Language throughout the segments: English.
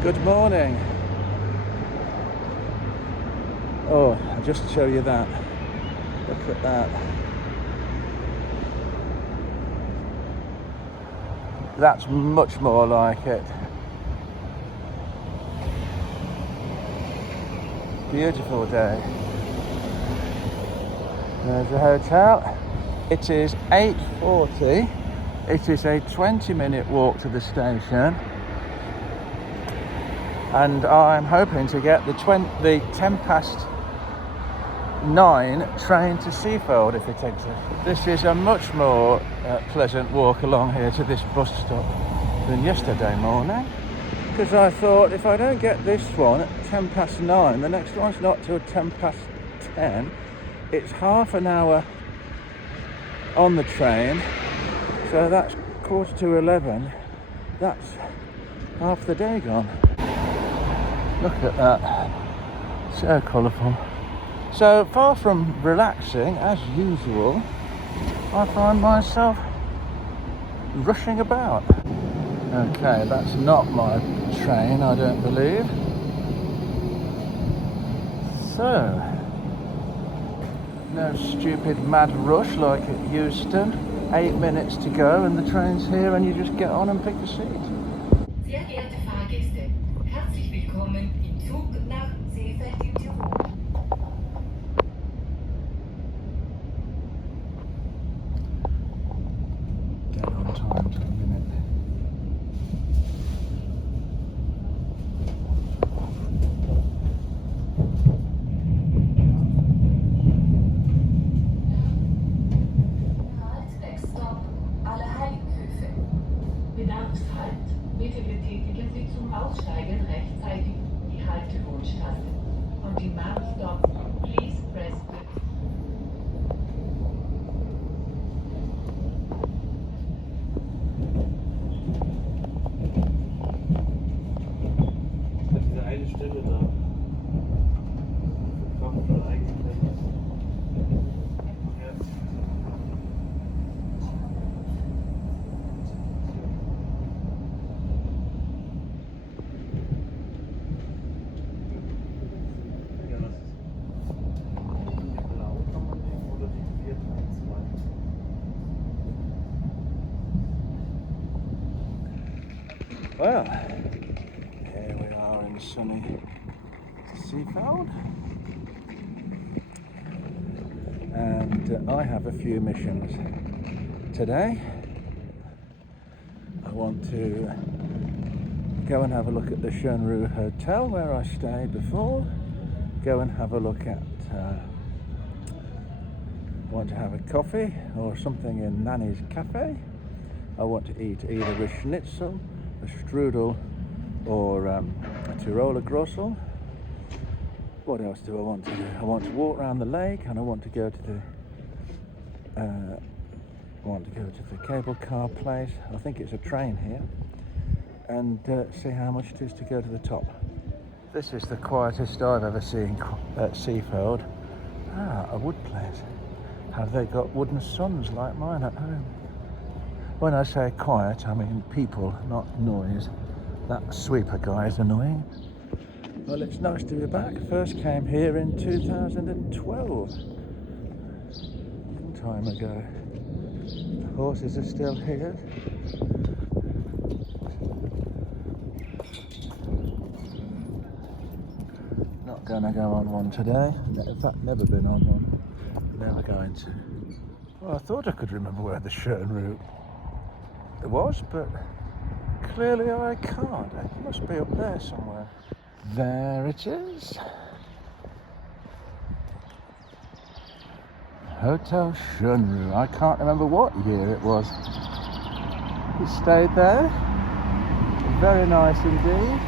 Good morning. Oh, I'll just show you that. Look at that. That's much more like it. Beautiful day. There's the hotel. It is 8:40. It is a 20-minute walk to the station. And I'm hoping to get the 9 train to Seefeld if it exists. This is a much more pleasant walk along here to this bus stop than yesterday morning, because I thought if I don't get this one at 9:10, the next one's not till 10:10. It's half an hour on the train, so that's 11:15. That's half the day gone. Look at that, so colourful. So far from relaxing, as usual, I find myself rushing about. Okay, that's not my train, I don't believe. So, no stupid mad rush like at Euston. 8 minutes to go and the train's here and you just get on and pick a seat. Sehr geehrte Fahrgäste, herzlich willkommen im Zug nach Seefeld in Tirol. Dead on time to the minute. Halt, next stop, alle Heiligenhöfe. Bedarfshalt. Bitte betätigen Sie zum Aussteigen rechtzeitig die Haltelohntaste. On demand stop, please press the... Diese eine Stelle da. Verkauft man eigentlich. Ja. Ja, das ist die blaue kann man nehmen oder die 432. Well, here we are in sunny Seefeld, and I have a few missions today. I want to go and have a look at the Schönruhe Hotel where I stayed before, go and have a look at, want to have a coffee or something in Nanny's Cafe. I want to eat either a schnitzel, a strudel, or a Tiroler Grossel. What else do I want to do? I want to walk around the lake, and I want to go to the cable car place. I think it's a train here, and see how much it is to go to the top. This is the quietest I've ever seen at Seefeld. A wood place. Have they got wooden suns like mine at home? When I say quiet, I mean people, not noise. That sweeper guy is annoying. Well, it's nice to be back. First came here in 2012. Long time ago. The horses are still here. Not gonna go on one today. In fact, never been on one. Never going to. Well, I thought I could remember where the Schönruhe was, but clearly I can't. It must be up there somewhere. There it is. Hotel Schönruhe. I can't remember what year it was. We stayed there. Very nice indeed.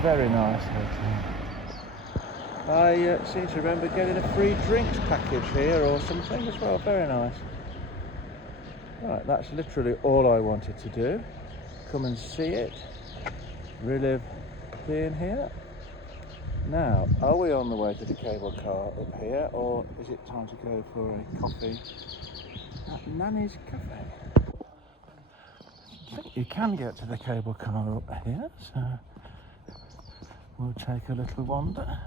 Very nice hotel. I seem to remember getting a free drinks package here or something as well. Very nice. Right, that's literally all I wanted to do. Come and see it. Relive being here. Now, are we on the way to the cable car up here, or is it time to go for a coffee at Nanny's Cafe? I think you can get to the cable car up here, so we'll take a little wander.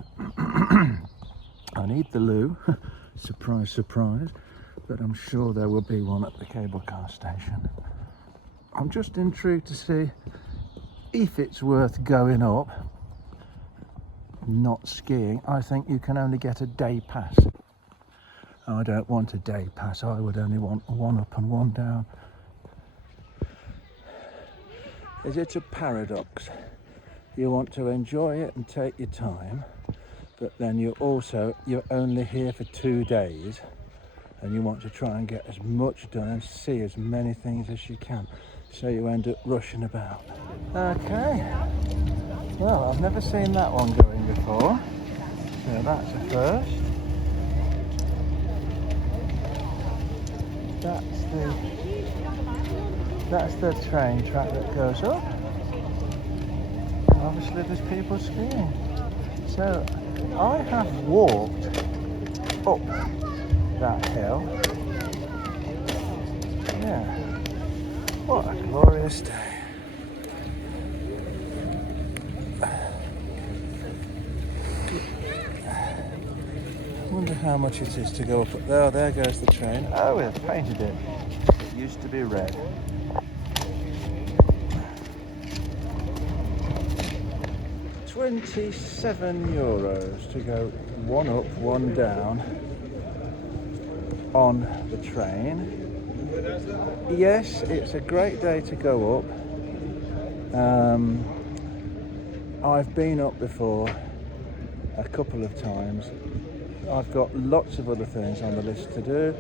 I need the loo, surprise, surprise, but I'm sure there will be one at the cable car station. I'm just intrigued to see if it's worth going up, not skiing. I think you can only get a day pass. I don't want a day pass, I would only want one up and one down. Is it a paradox? You want to enjoy it and take your time, but then you're only here for 2 days and you want to try and get as much done and see as many things as you can, so you end up rushing about. Okay, well, I've never seen that one going before, so that's a first. That's the train track that goes up. And obviously there's people skiing. So I have walked up that hill. Yeah. What a glorious day. I wonder how much it is to go up there. Oh, there goes the train. Oh, they've painted it. It used to be red. €27 to go one up, one down on the train. Yes, it's a great day to go up. I've been up before a couple of times. I've got lots of other things on the list to do.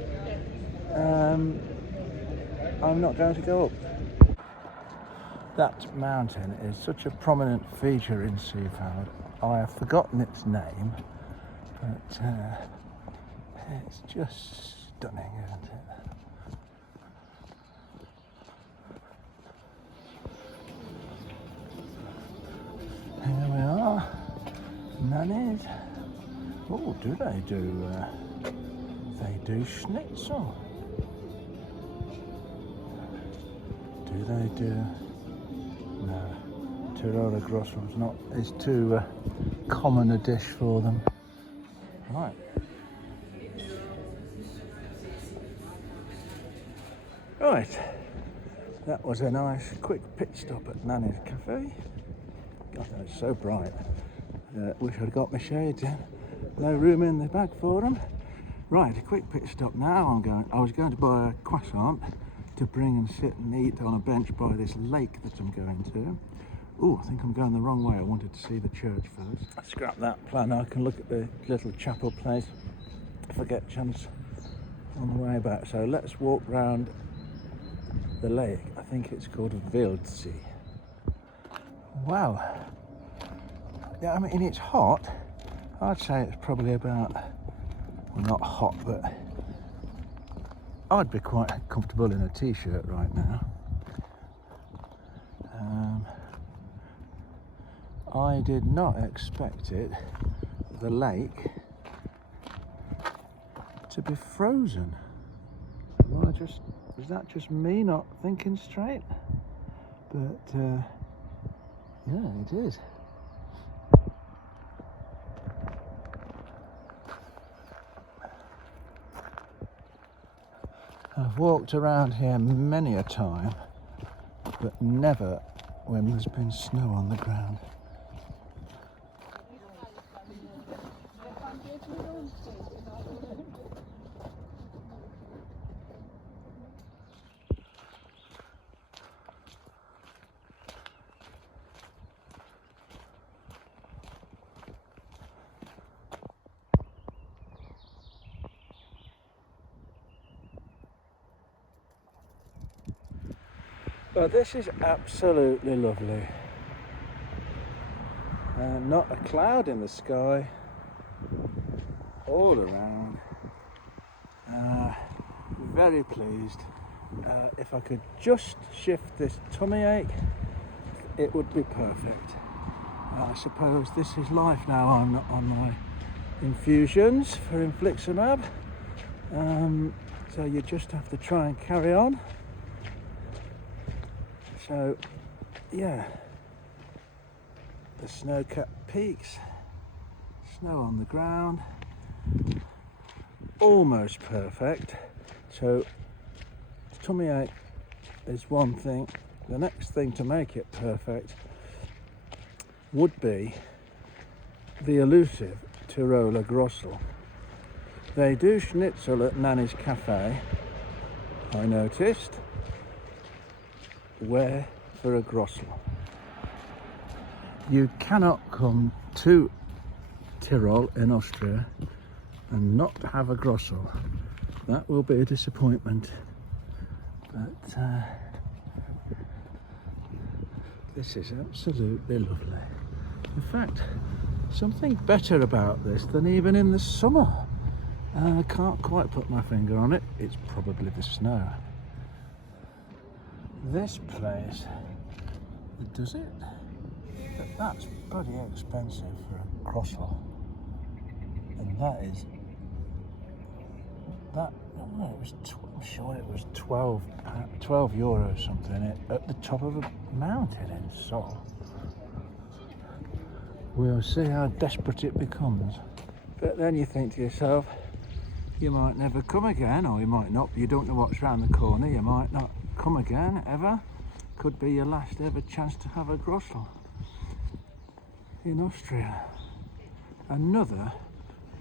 I'm not going to go up. That mountain is such a prominent feature in Seefeld. I have forgotten its name, but it's just stunning, isn't it? Here we are, Nannies. Oh, do they do schnitzel? Do they do? No, Tirolo Grosso is too common a dish for them. Right. Right, that was a nice quick pit stop at Nanny's Cafe. God, that was so bright. Wish I'd got my shades in. No room in the bag for them. Right, a quick pit stop now. I was going to buy a croissant to bring and sit and eat on a bench by this lake that I'm going to. Oh, I think I'm going the wrong way. I wanted to see the church first. Scrap that plan. I can look at the little chapel place if I get a chance on the way back. So let's walk round the lake. I think it's called Wildsee. Wow. Yeah, I mean, it's hot. I'd say it's probably about, well, not hot, but I'd be quite comfortable in a t-shirt right now. I did not expect the lake, to be frozen. Well, is that just me not thinking straight? But yeah, it is. I've walked around here many a time, but never when there's been snow on the ground. But this is absolutely lovely. Not a cloud in the sky, all around. Very pleased. If I could just shift this tummy ache, it would be perfect. I suppose this is life now. I'm not on my infusions for infliximab, so you just have to try and carry on. So yeah, the snow-capped peaks, snow on the ground, almost perfect. So tummy ache is one thing. The next thing to make it perfect would be the elusive Tiroler Grossel. They do schnitzel at Nanny's Cafe, I noticed. Where for a Grossel? You cannot come to Tyrol in Austria and not have a Grossel. That will be a disappointment. But this is absolutely lovely. In fact, something better about this than even in the summer. I can't quite put my finger on it. It's probably the snow. This place, does it? But that's bloody expensive for a Grossel. And that is, that, well, it was, I'm sure it was 12 euros something at the top of a mountain in Seoul. We'll see how desperate it becomes. But then you think to yourself, you might never come again, or you might not. You don't know what's round the corner. You might not come again, ever. Could be your last ever chance to have a Grossel in Austria. Another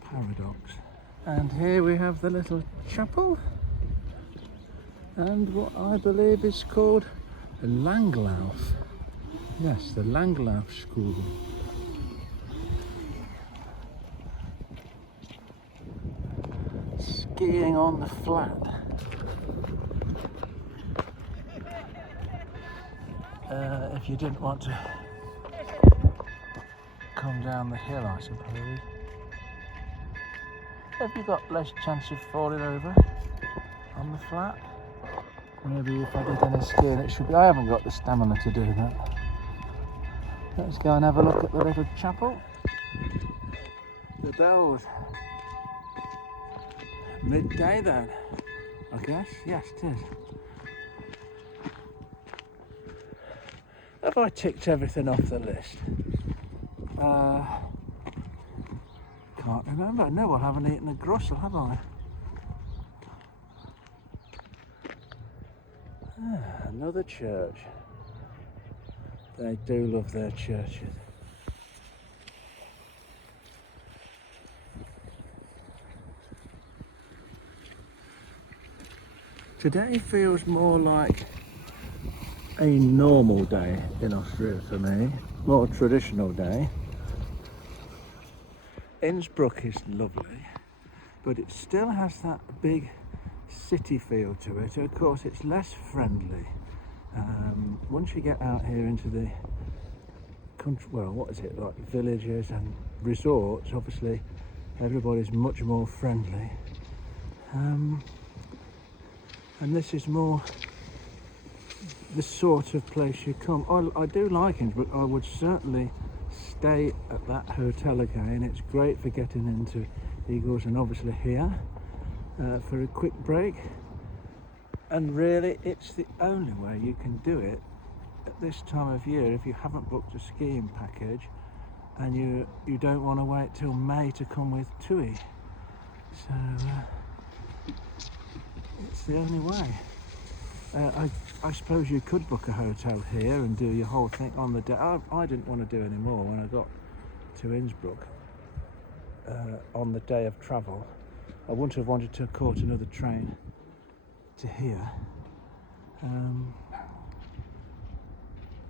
paradox. And here we have the little chapel, and what I believe is called a Langlauf. Yes, the Langlauf School. Skiing on the flat. If you didn't want to come down the hill, I suppose. Have you got less chance of falling over on the flat? Maybe if I did any skiing, it should be. I haven't got the stamina to do that. Let's go and have a look at the little chapel. The bells. Midday then, I guess. Yes, it is. Have I ticked everything off the list? Can't remember. No, I haven't eaten a Grossel, have I? Another church. They do love their churches. Today feels more like a normal day in Austria for me, more traditional day. Innsbruck is lovely, but it still has that big city feel to it. Of course, it's less friendly. Once you get out here into the country, well, what is it, like villages and resorts, obviously everybody's much more friendly. And this is more the sort of place you come. I do like Innsbruck. I would certainly stay at that hotel again. It's great for getting into Eagles and obviously here for a quick break. And really, it's the only way you can do it at this time of year if you haven't booked a skiing package and you don't want to wait till May to come with TUI. So it's the only way. I suppose you could book a hotel here and do your whole thing on the day. I didn't want to do any more when I got to Innsbruck on the day of travel. I wouldn't have wanted to have caught another train to here.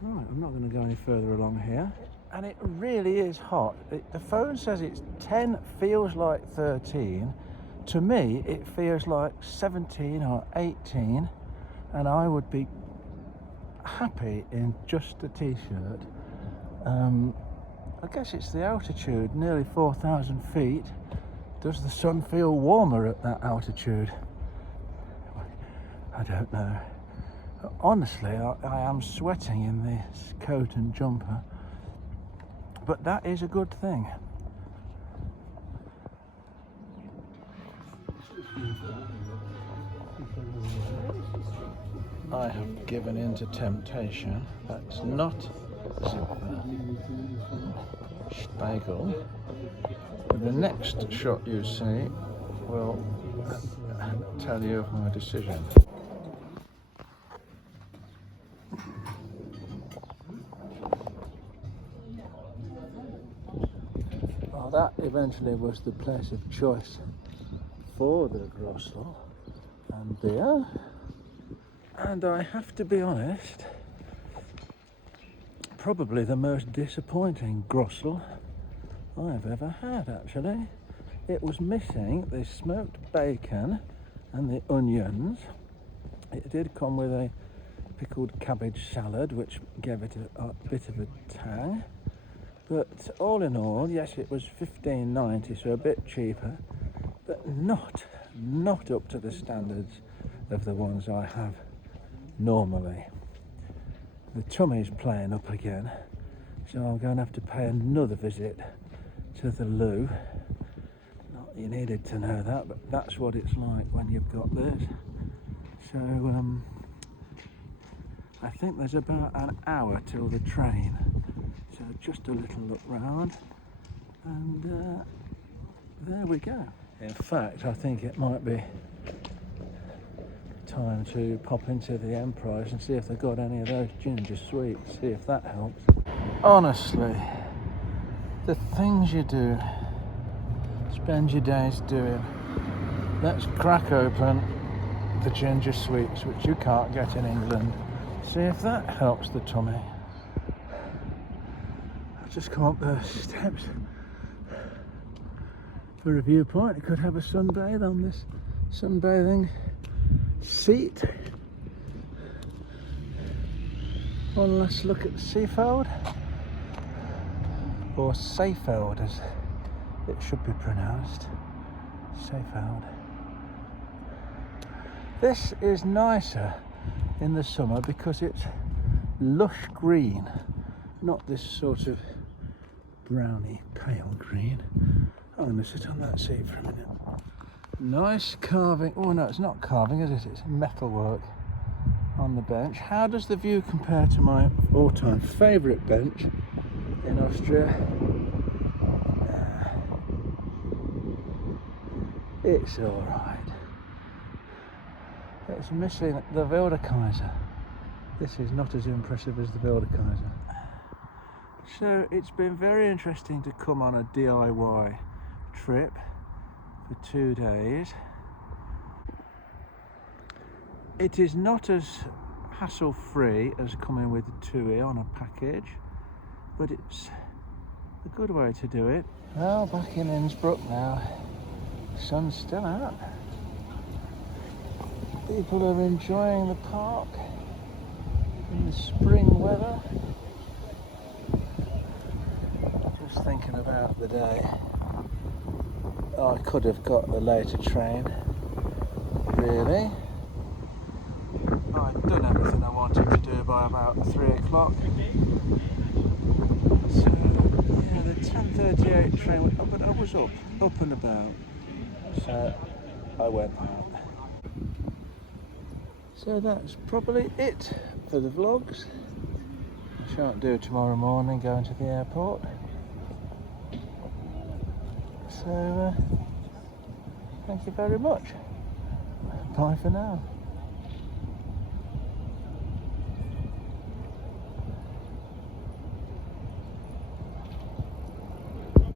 Right, I'm not going to go any further along here. And it really is hot. The phone says it's 10, feels like 13. To me, it feels like 17 or 18. And I would be happy in just a t-shirt. I guess it's the altitude, nearly 4,000 feet. Does the sun feel warmer at that altitude? I don't know. Honestly, I am sweating in this coat and jumper, but that is a good thing. I have given in to temptation. That's not Seefeld. bagel. The next shot you see will tell you of my decision. Well, that eventually was the place of choice for the grossel and beer, and I have to be honest, probably the most disappointing grossel I've ever had, actually. It was missing the smoked bacon and the onions. It did come with a pickled cabbage salad, which gave it a bit of a tang. But all in all, yes, it was $15.90, so a bit cheaper, but not up to the standards of the ones I have normally. The tummy's playing up again, so I'm going to have to pay another visit to the loo. Not you needed to know that, but that's what it's like when you've got this. So I think there's about an hour till the train, so just a little look round, and there we go. In fact, I think it might be time to pop into the Emprise and see if they've got any of those ginger sweets, see if that helps. Honestly, the things you do, spend your days doing. Let's crack open the ginger sweets, which you can't get in England. See if that helps the tummy. I've just come up the steps for a viewpoint. I could have a sunbathe on this sunbathing seat. One last look at Seefeld, or Seefeld as it should be pronounced. Seefeld. This is nicer in the summer because it's lush green, not this sort of browny pale green. I'm going to sit on that seat for a minute. Nice carving. Oh no, it's not carving, is it? It's metalwork on the bench. How does the view compare to my all-time favourite bench in Austria? It's alright. It's missing the Wildekaiser. This is not as impressive as the Wildekaiser. So it's been very interesting to come on a DIY trip for 2 days. It is not as hassle-free as coming with a TUI on a package, but it's a good way to do it. Well, back in Innsbruck now. Sun's still out. People are enjoying the park in the spring weather. Just thinking about the day. I could have got the later train, really. I'd done everything I wanted to do by about 3 o'clock. So, yeah, the 10:38 train, but I was up and about. So, I went out. So that's probably it for the vlogs. I shan't do tomorrow morning going to the airport. So, thank you very much. Bye for now.